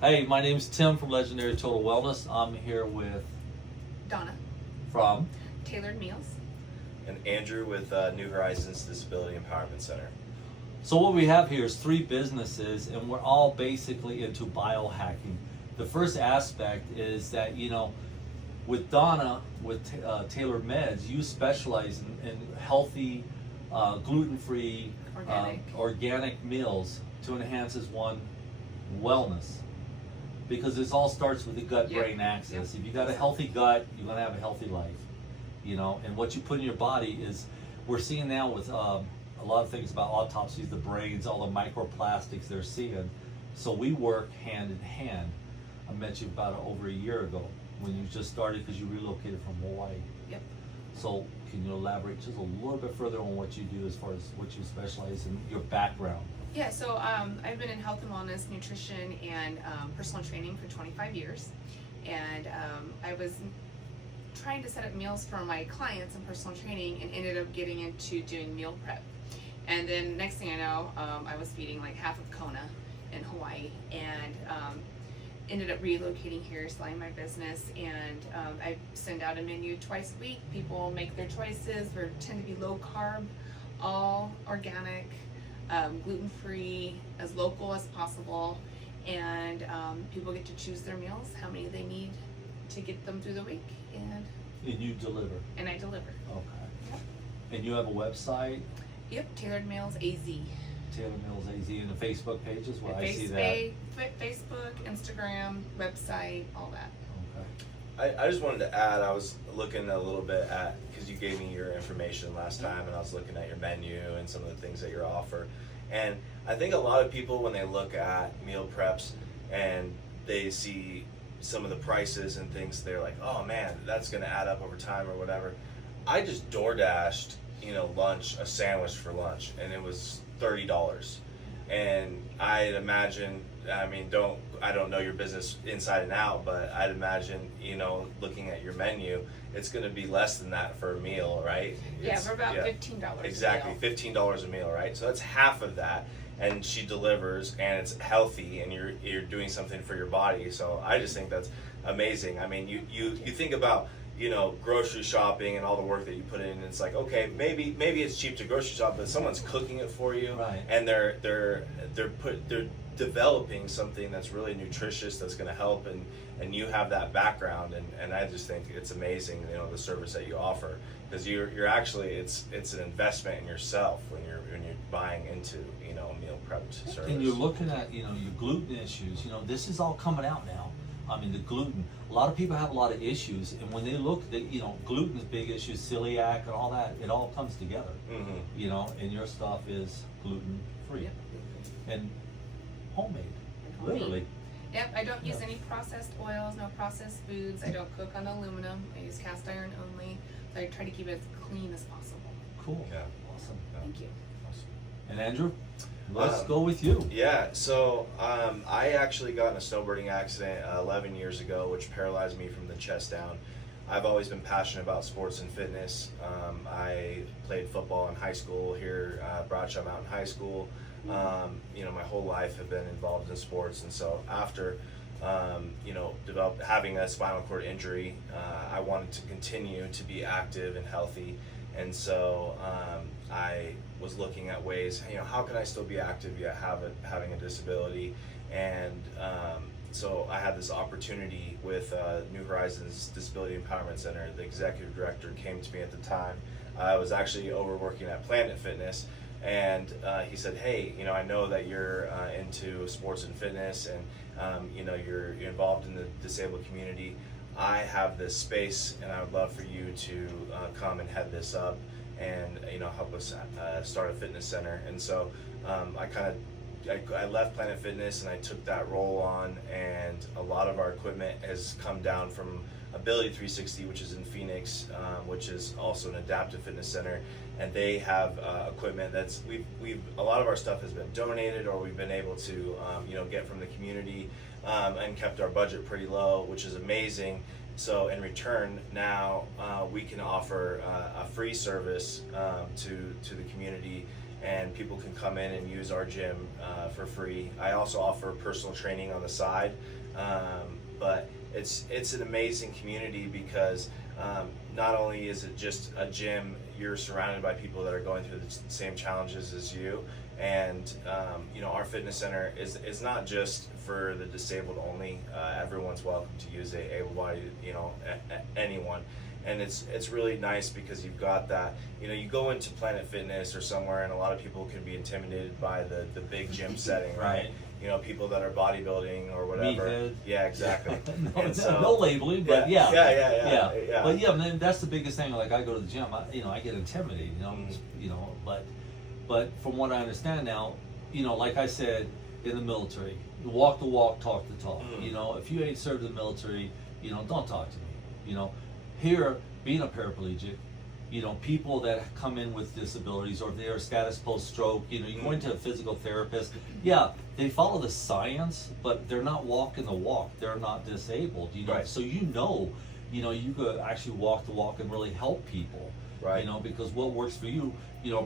Hey, my name's Tim from Legendary Total Wellness. I'm here with Donna, from. Tailored Meals. And Andrew with New Horizons Disability Empowerment Center. So what we have here is three businesses, and we're all basically into biohacking. The first aspect is that, with Donna, with Tailored Meds, you specialize in healthy, gluten-free, organic meals to enhance as one wellness. Because this all starts with the gut-brain axis. If you got a healthy gut, you're gonna have a healthy life. And what you put in your body is, we're seeing now with a lot of things about autopsies, the brains, all the microplastics they're seeing. So we work hand in hand. I met you about over a year ago when you just started because you relocated from Hawaii. Yep. So can you elaborate just a little bit further on what you do as far as what you specialize in, your background? Yeah, so I've been in health and wellness, nutrition, and personal training for 25 years. And I was trying to set up meals for my clients in personal training and ended up getting into doing meal prep. And then next thing I know, I was feeding like half of Kona in Hawaii, and ended up relocating here, selling my business, and I send out a menu twice a week. People make their choices. They tend to be low carb, all organic, gluten-free, as local as possible, and people get to choose their meals, how many they need to get them through the week, and you deliver? And I deliver. Okay. Yep. And you have a website? Yep, Tailored Meals AZ. Tailored Meals AZ, and a Facebook page as well. I see that. Facebook, Instagram, website, all that. Okay. I just wanted to add, I was looking a little bit at, because you gave me your information last time, and I was looking at your menu and some of the things that you offer. And I think a lot of people, when they look at meal preps and they see some of the prices and things, they're like, oh man, that's going to add up over time or whatever. I just DoorDashed, lunch, a sandwich for lunch, and it was $30. And I'd imagine, I don't know your business inside and out, but I'd imagine, looking at your menu, it's going to be less than that for a meal, right? We're about $15 exactly, a meal. $15 a meal, right? So that's half of that, and she delivers, and it's healthy, and you're doing something for your body. So I just think that's amazing. I mean, you think about, grocery shopping and all the work that you put in, and it's like, okay, maybe it's cheap to grocery shop, but someone's cooking it for you, right? And they're developing something that's really nutritious, that's going to help, and you have that background, and I just think it's amazing, the service that you offer, because you're actually, it's an investment in yourself when you're buying into meal prepped service. And you're looking at your gluten issues. This is all coming out now. I mean, the gluten. A lot of people have a lot of issues, and when they look at gluten's big issues, celiac and all that, it all comes together. Mm-hmm. And your stuff is gluten free. Yep. And homemade. Literally. Yep, I don't use any processed oils, no processed foods. I don't cook on aluminum. I use cast iron only. So I try to keep it as clean as possible. Cool. Yeah. Awesome. Thank you. Awesome. And Andrew, let's go with you. Yeah, so I actually got in a snowboarding accident 11 years ago, which paralyzed me from the chest down. I've always been passionate about sports and fitness. I played football in high school here, Broadshot Mountain High School. My whole life have been involved in sports, and so after having a spinal cord injury, I wanted to continue to be active and healthy, and so I was looking at ways, how can I still be active yet having a disability, and so I had this opportunity with New Horizons Disability Empowerment Center. The executive director came to me at the time. I was actually overworking at Planet Fitness, and he said, hey, I know that you're into sports and fitness, and you're involved in the disabled community. I have this space, and I would love for you to come and head this up and help us start a fitness center. And so I left Planet Fitness and I took that role on, and a lot of our equipment has come down from Ability 360, which is in Phoenix, which is also an adaptive fitness center, and they have equipment that's a lot of our stuff has been donated, or we've been able to get from the community, and kept our budget pretty low, which is amazing. So in return, now we can offer a free service to the community, and people can come in and use our gym for free. I also offer personal training on the side, but it's an amazing community because not only is it just a gym, you're surrounded by people that are going through the same challenges as you, and our fitness center is not just for the disabled only. Everyone's welcome to use it, able-bodied, anyone. And it's really nice because you've got that, you go into Planet Fitness or somewhere and a lot of people can be intimidated by the big gym setting, right? People that are bodybuilding or whatever. Meathead. Yeah, exactly. No labeling, but yeah. Yeah. But man, that's the biggest thing. Like I go to the gym, I get intimidated, but from what I understand now, like I said, in the military, walk the walk, talk the talk. If you ain't served the military, don't talk to me. Here, being a paraplegic, people that come in with disabilities or they're status post-stroke, you go into a physical therapist, they follow the science, but they're not walking the walk. They're not disabled, Right. So you could actually walk the walk and really help people, Right. Because what works for you,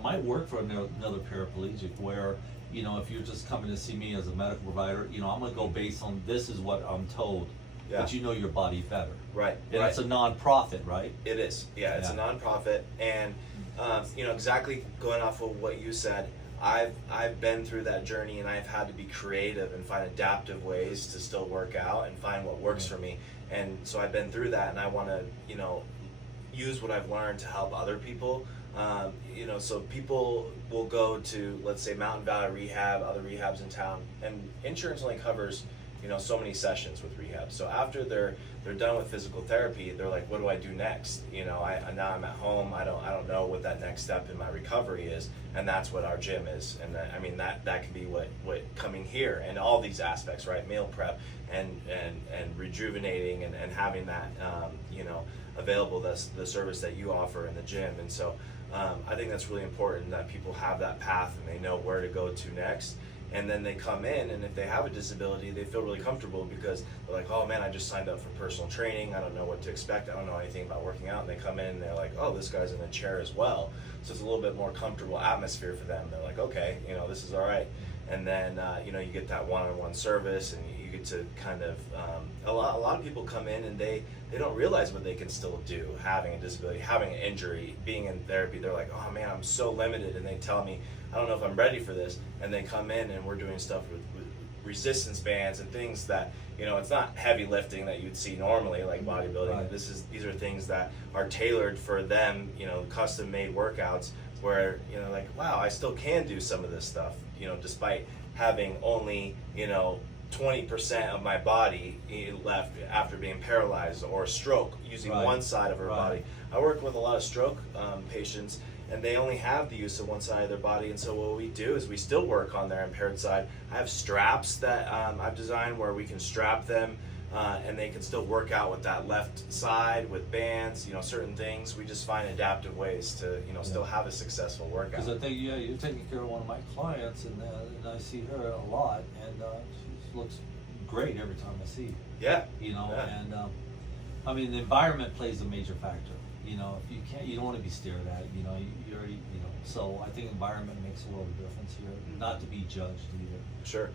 might work for another paraplegic where, if you're just coming to see me as a medical provider, I'm going to go based on this is what I'm told. Yeah. But you know your body better. Right. And right. it's a non-profit, right? It is. Yeah, it's a nonprofit, and exactly going off of what you said, I've been through that journey, and I've had to be creative and find adaptive ways to still work out and find what works for me. And so I've been through that, and I want to use what I've learned to help other people. So people will go to, let's say, Mountain Valley Rehab, other rehabs in town, and insurance only covers so many sessions with rehab. So after they're done with physical therapy, they're like, what do I do next? Now I'm at home. I don't know what that next step in my recovery is, and that's what our gym is. And that can be what coming here and all these aspects, right? Meal prep and rejuvenating and having that available. That's the service that you offer in the gym. And so I think that's really important that people have that path and they know where to go to next. And then they come in, and if they have a disability, they feel really comfortable because they're like, oh man, I just signed up for personal training. I don't know what to expect. I don't know anything about working out. And they come in and they're like, oh, this guy's in a chair as well. So it's a little bit more comfortable atmosphere for them. They're like, okay, this is all right. And then, you get that one-on-one service, and you get to kind of, a lot of people come in and they don't realize what they can still do, having a disability, having an injury, being in therapy. They're like, oh man, I'm so limited. And they tell me, I don't know if I'm ready for this. And they come in and we're doing stuff with resistance bands and things that, it's not heavy lifting that you'd see normally, like bodybuilding. Right. These are things that are tailored for them, custom made workouts where, like, wow, I still can do some of this stuff, despite having only, 20% of my body left after being paralyzed or stroke using one side of her body. I work with a lot of stroke patients, and they only have the use of one side of their body. And so what we do is we still work on their impaired side. I have straps that I've designed where we can strap them and they can still work out with that left side with bands, certain things. We just find adaptive ways to, still have a successful workout. Because I think, you're taking care of one of my clients, and I see her a lot, and she looks great every time I see her. Yeah. And the environment plays a major factor. If you can't, you don't want to be stared at. You already, So I think environment makes a world of difference here. Not to be judged either. Sure.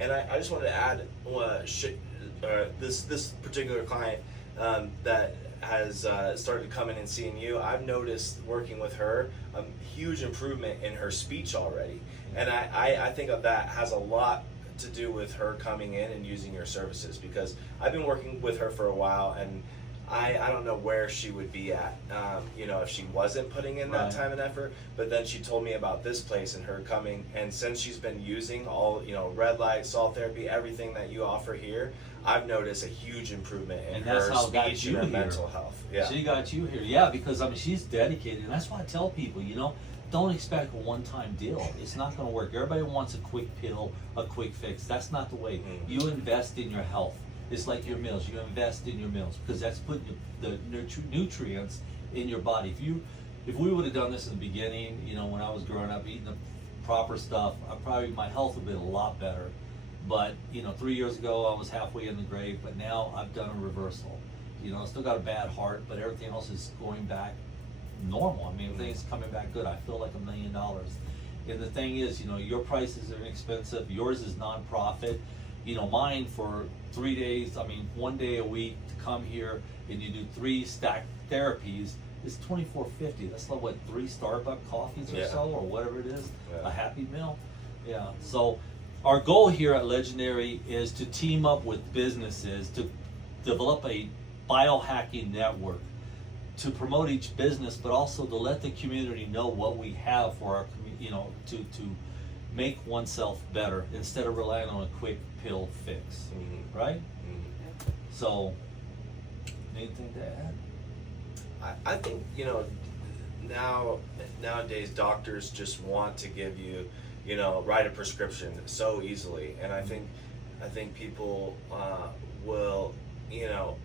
And I just wanted to add this particular client that has started coming and seeing you. I've noticed working with her a huge improvement in her speech already, and I think of that has a lot to do with her coming in and using your services, because I've been working with her for a while, and I don't know where she would be at, if she wasn't putting in that time and effort. But then she told me about this place and her coming, and since she's been using all, red light, salt therapy, everything that you offer here, I've noticed a huge improvement in her speech and her mental health. Yeah. She got you here. Yeah, because she's dedicated, and that's why I tell people, don't expect a one-time deal. It's not going to work. Everybody wants a quick pill, a quick fix. That's not the way. You invest in your health. It's like your meals. You invest in your meals because that's putting the nutrients in your body. If we would have done this in the beginning, when I was growing up, eating the proper stuff, my health would have been a lot better. But 3 years ago, I was halfway in the grave. But now I've done a reversal. I still got a bad heart, but everything else is going back normal. Everything's coming back good. I feel like $1 million. And the thing is, you know, your prices are inexpensive. Yours is nonprofit. You know, mine for 3 days, I mean, 1 day a week to come here and you do 3 stacked therapies is $24.50. That's like what, 3 Starbucks coffees or so, or whatever it is, a Happy Meal. Yeah. So our goal here at Legendary is to team up with businesses to develop a biohacking network to promote each business, but also to let the community know what we have for our community, you know, to make oneself better instead of relying on a quick pill fix, right? So, anything to add? I think, you know, nowadays doctors just want to give you, you know, write a prescription so easily, and I think people will, you know,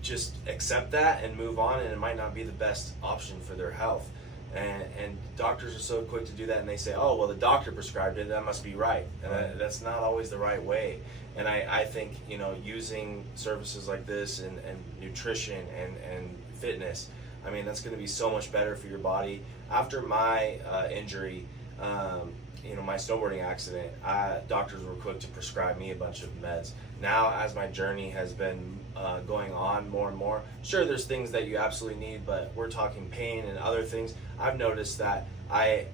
just accept that and move on, and it might not be the best option for their health. And doctors are so quick to do that, and they say, oh, well, the doctor prescribed it, that must be right. And that's not always the right way. And I think, you know, using services like this and nutrition and fitness, I mean, that's going to be so much better for your body. After my injury, you know, my snowboarding accident, doctors were quick to prescribe me a bunch of meds. Now, as my journey has been going on more and more, sure, there's things that you absolutely need, but we're talking pain and other things. I've noticed that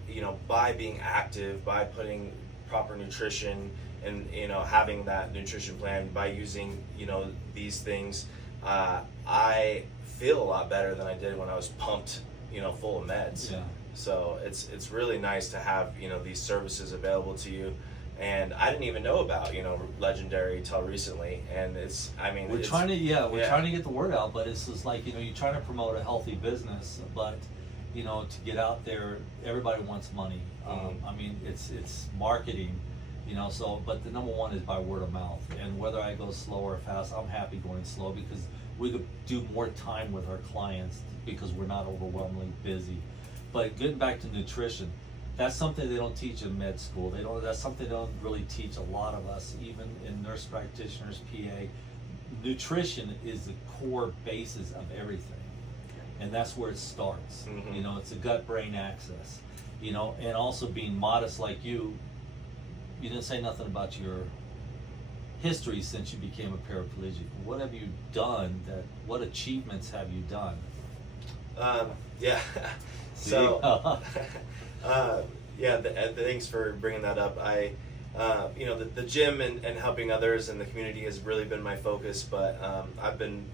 you know, by being active, by putting proper nutrition and, you know, having that nutrition plan, by using, you know, these things, I feel a lot better than I did when I was pumped, you know, full of meds. Yeah. So it's really nice to have, you know, these services available to you. And I didn't even know about, you know, Legendary till recently, and we're trying to get the word out, but it's just like, you know, you're trying to promote a healthy business, but, you know, to get out there, everybody wants money. I mean, it's marketing, you know. So, but the number one is by word of mouth, and whether I go slow or fast, I'm happy going slow because we could do more time with our clients because we're not overwhelmingly busy. But getting back to nutrition, that's something they don't teach in med school. That's something they don't really teach a lot of us, even in nurse practitioners, PA. Nutrition is the core basis of everything, and that's where it starts. You know, it's a gut-brain axis. You know, and also being modest like you didn't say nothing about your history since you became a paraplegic. What have you done? What achievements have you done? Yeah. So, thanks for bringing that up. You know, the gym and helping others in the community has really been my focus, but I've been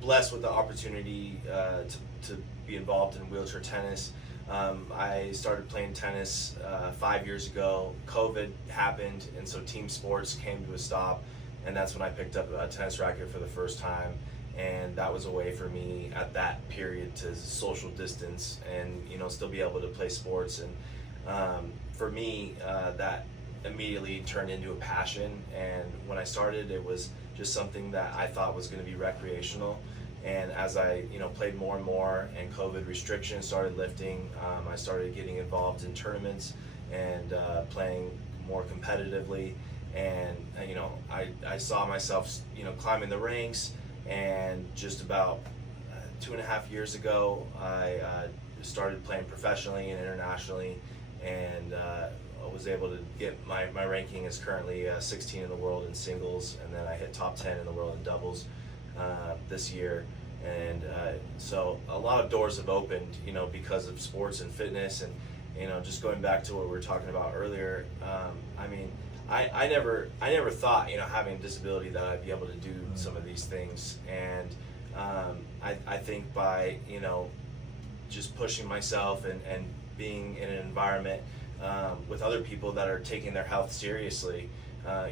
blessed with the opportunity to be involved in wheelchair tennis. I started playing tennis 5 years ago. COVID happened, and so team sports came to a stop, and that's when I picked up a tennis racket for the first time. And that was a way for me at that period to social distance and, you know, still be able to play sports. And for me, that immediately turned into a passion. And when I started, it was just something that I thought was going to be recreational. And as I, you know, played more and more, and COVID restrictions started lifting, I started getting involved in tournaments and playing more competitively. And you know, I saw myself, you know, climbing the ranks. And just about 2.5 years ago, I started playing professionally and internationally, and I was able to get my ranking is currently 16 in the world in singles, and then I hit top 10 in the world in doubles this year. And so a lot of doors have opened, you know, because of sports and fitness. And, you know, just going back to what we were talking about earlier, I mean, I never thought, you know, having a disability that I'd be able to do some of these things. And I think by, you know, just pushing myself and being in an environment with other people that are taking their health seriously,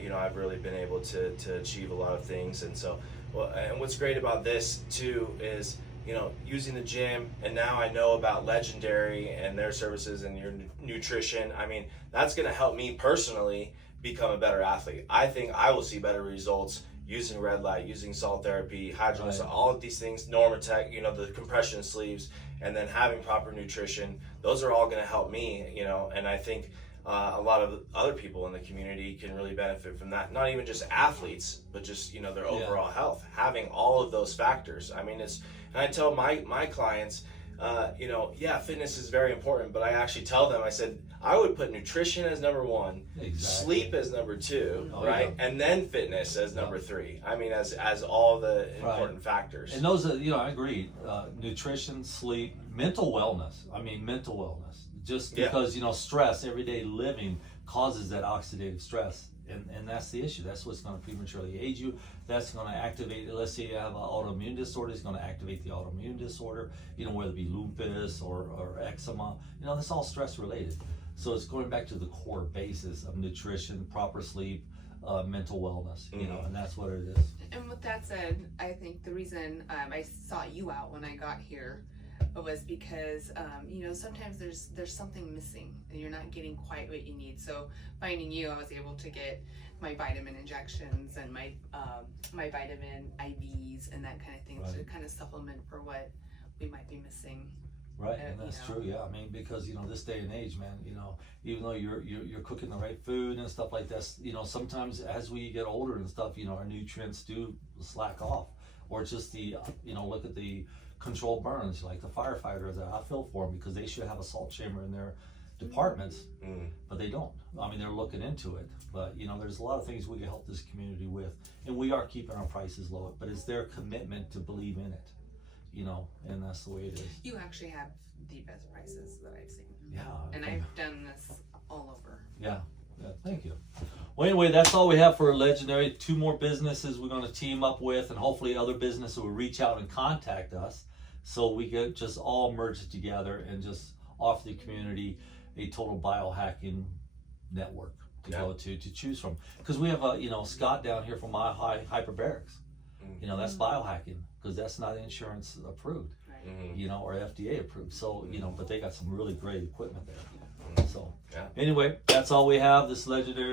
you know, I've really been able to achieve a lot of things. And so, well, and what's great about this too is, you know, using the gym, and now I know about Legendary and their services and your nutrition. I mean, that's going to help me personally become a better athlete. I think I will see better results using red light, using salt therapy, hydrogen, all of these things, Normatec, you know, the compression sleeves, and then having proper nutrition. Those are all going to help me, you know, and I think a lot of other people in the community can really benefit from that. Not even just athletes, but just, you know, their overall health. Having all of those factors. I mean, and I tell my clients, you know, yeah, fitness is very important, but I actually tell them, I said, I would put nutrition as number one, Exactly. sleep as number two, Oh, right? yeah. And then fitness as number three. I mean, as all the important factors. And those are, I agree. Nutrition, sleep, mental wellness. I mean, mental wellness. Just because, stress, everyday living causes that oxidative stress. And that's the issue. That's what's going to prematurely age you. That's going to activate, let's say you have an autoimmune disorder, it's going to activate the autoimmune disorder, whether it be lupus or eczema. That's all stress related. So it's going back to the core basis of nutrition, proper sleep, mental wellness, and that's what it is. And with that said, I think the reason I sought you out when I got here was because sometimes there's something missing and you're not getting quite what you need. So finding you, I was able to get my vitamin injections and my vitamin IVs and that kind of thing to kind of supplement for what we might be missing. Right, and that's true. Yeah, I mean, because this day and age, man, even though you're cooking the right food and stuff like that, sometimes as we get older and stuff, our nutrients do slack off, or just the look at the controlled burns, like the firefighters. I feel for them because they should have a salt chamber in their departments, but they don't. I mean, they're looking into it, but there's a lot of things we can help this community with, and we are keeping our prices low. But it's their commitment to believe in it, and that's the way it is. You actually have the best prices that I've seen. Yeah, and I've done this all over. Yeah, thank you. Well, anyway, that's all we have for Legendary. 2 more businesses we're going to team up with, and hopefully other businesses will reach out and contact us, so we get just all merged together and just offer the community a total biohacking network to go to choose from. Because we have Scott down here from Hyperbarics. That's biohacking, because that's not insurance approved, or FDA approved. So but they got some really great equipment there. So anyway, that's all we have. This Legendary.